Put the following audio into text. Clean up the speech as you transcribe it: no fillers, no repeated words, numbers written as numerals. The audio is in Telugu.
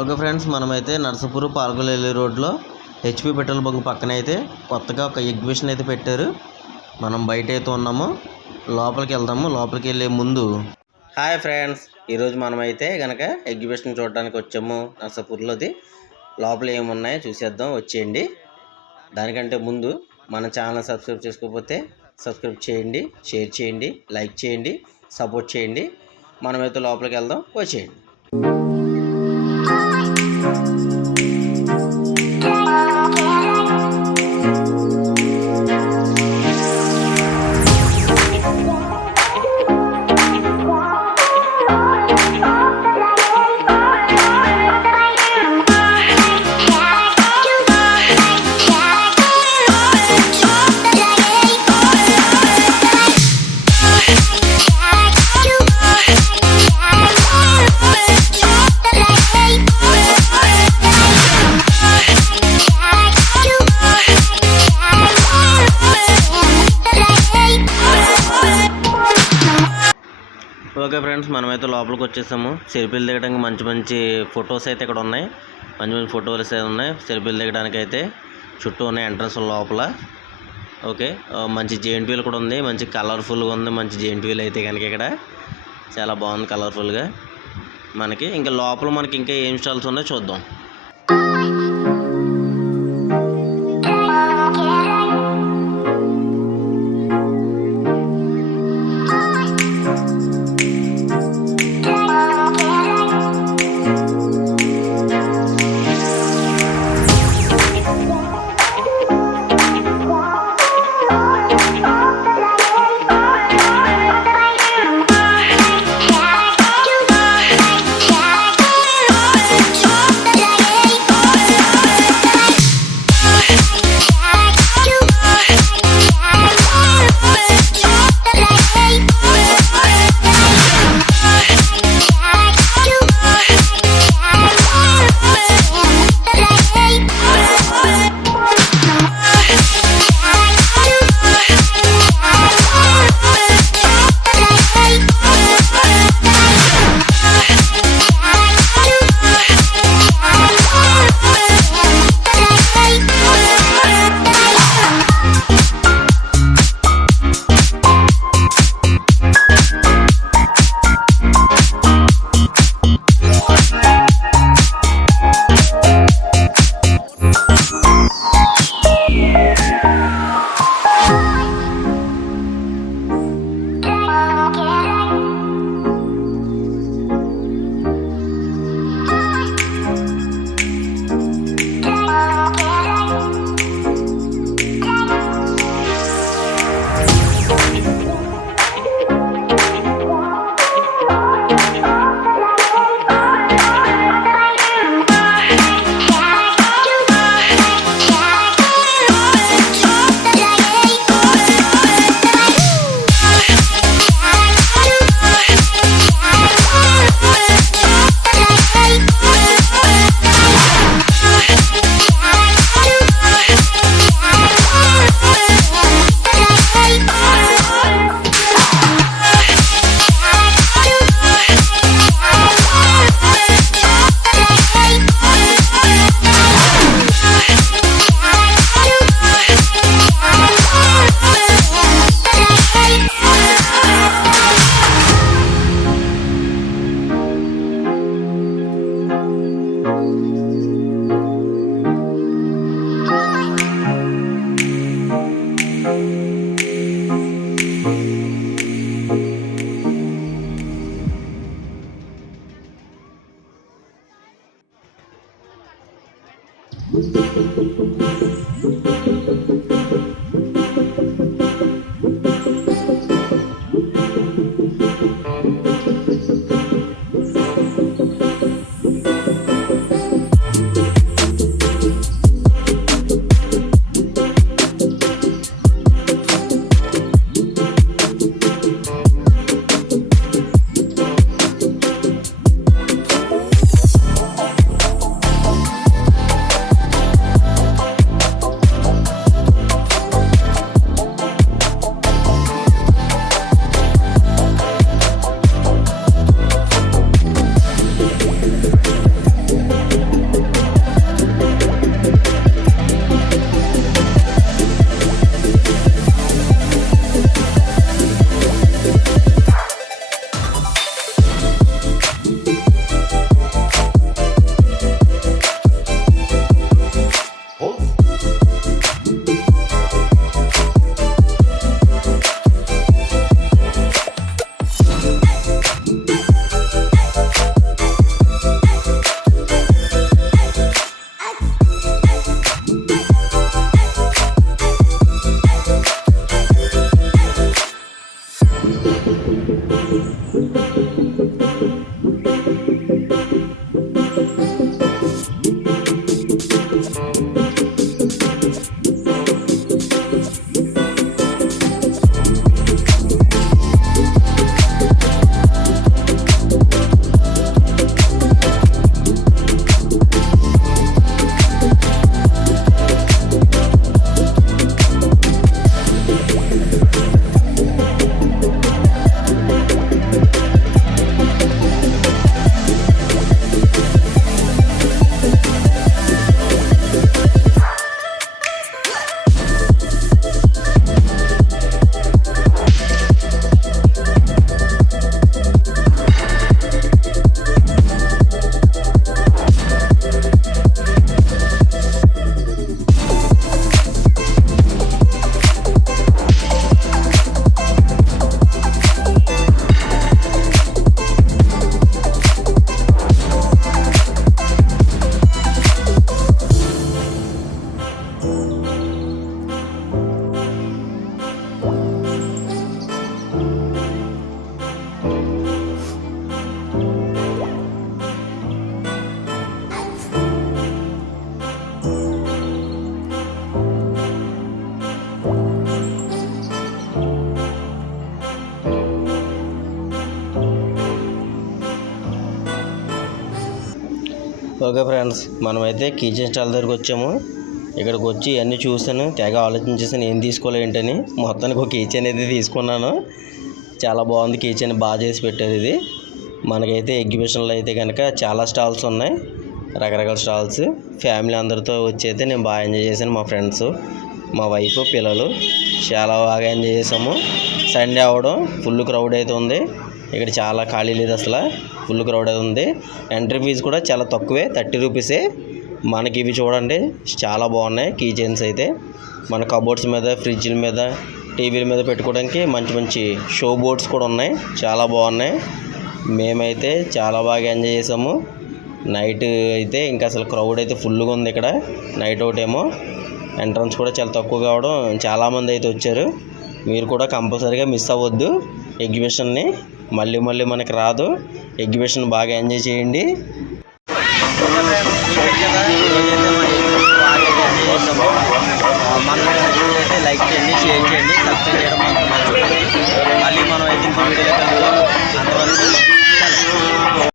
ఓకే ఫ్రెండ్స్, మనమైతే నర్సాపూర్ పాలకొల్లు రోడ్లో హెచ్పి పెట్రోల్ బంక్ పక్కన అయితే కొత్తగా ఒక ఎగ్జిబిషన్ అయితే పెట్టారు. మనం బయట అయితే ఉన్నాము, లోపలికి వెళ్దాము. లోపలికి వెళ్ళే ముందు హాయ్ ఫ్రెండ్స్, ఈరోజు మనమైతే కనుక ఎగ్జిబిషన్ చూడడానికి వచ్చాము నర్సాపూర్లోది. లోపల ఏమున్నాయో చూసేద్దాం, వచ్చేయండి. దానికంటే ముందు మన ఛానల్ సబ్స్క్రైబ్ చేసుకోకపోతే సబ్స్క్రైబ్ చేయండి, షేర్ చేయండి, లైక్ చేయండి, సపోర్ట్ చేయండి. మనమైతే లోపలికి వెళ్దాం, వచ్చేయండి. ఓకే ఫ్రెండ్స్, మనమైతే లోపలికి వచ్చేసాము. సెల్ఫీలు దిగడానికి మంచి మంచి ఫొటోస్ అయితే ఇక్కడ ఉన్నాయి. మంచి మంచి ఫొటోస్ అయితే ఉన్నాయి సెల్ఫీలు దిగడానికి అయితే. చుట్టూ ఉన్నాయి ఎంట్రన్స్ లోపల. ఓకే, మంచి జెయింట్ వీల్ కూడా ఉంది, మంచి కలర్ఫుల్గా ఉంది. మంచి జెయింట్ వీల్ అయితే కనుక ఇక్కడ చాలా బాగుంది కలర్ఫుల్గా మనకి. ఇంకా లోపల మనకి ఇంకా ఏం స్టాల్స్ ఉన్నాయో చూద్దాం. ఓకే ఫ్రెండ్స్, మనమైతే కిచెన్ స్టాల్ దగ్గరికి వచ్చాము. ఇక్కడికి వచ్చి అన్నీ చూసాను, తెగ ఆలోచించేసాను ఏం తీసుకోవాలి ఏంటని. మొత్తానికి ఒక కిచెన్ అయితే తీసుకున్నాను. చాలా బాగుంది కిచెన్, బాగా చేసి పెట్టారు. ఇది మనకైతే ఎగ్జిబిషన్లో అయితే కనుక చాలా స్టాల్స్ ఉన్నాయి, రకరకాల స్టాల్స్. ఫ్యామిలీ అందరితో వచ్చి అయితే నేను బాగా ఎంజాయ్ చేశాను. మా ఫ్రెండ్స్, మా వైఫ్, పిల్లలు చాలా బాగా ఎంజాయ్ చేసాము. సండే అవడం ఫుల్ క్రౌడ్ అయితే ఉంది. ఇక్కడ చాలా ఖాళీ లేదు, అసలు ఫుల్ క్రౌడ్ అయితే ఉంది. ఎంట్రీ ఫీజు కూడా చాలా తక్కువే, 30 రూపీసే. మనకి ఇవి చూడండి చాలా బాగున్నాయి కీ చైన్స్ అయితే. మన కబోర్డ్స్ మీద, ఫ్రిడ్జ్ల మీద, టీవీల మీద పెట్టుకోవడానికి మంచి మంచి షో బోర్డ్స్ కూడా ఉన్నాయి, చాలా బాగున్నాయి. మేమైతే చాలా బాగా ఎంజాయ్ చేసాము. నైట్ అయితే ఇంకా అసలు క్రౌడ్ అయితే ఫుల్గా ఉంది ఇక్కడ. నైట్ అవుట్ ఏమో ఎంట్రన్స్ కూడా చాలా తక్కువ కావడం చాలామంది అయితే వచ్చారు. మీరు కూడా కంపల్సరీగా మిస్ అవ్వద్దు ఎగ్జిబిషన్ని. మళ్ళీ మళ్ళీ మనకి రాదు. ఎగ్జిబిషన్ బాగా ఎంజాయ్ చేయండి. అయితే లైక్ చేయండి, షేర్ చేయండి, సబ్స్క్రైబ్ చేయడం మాత్రం మళ్ళీ మనం అయితే ఇంకో వీడియోలో కలుద్దాం. అంతవరకు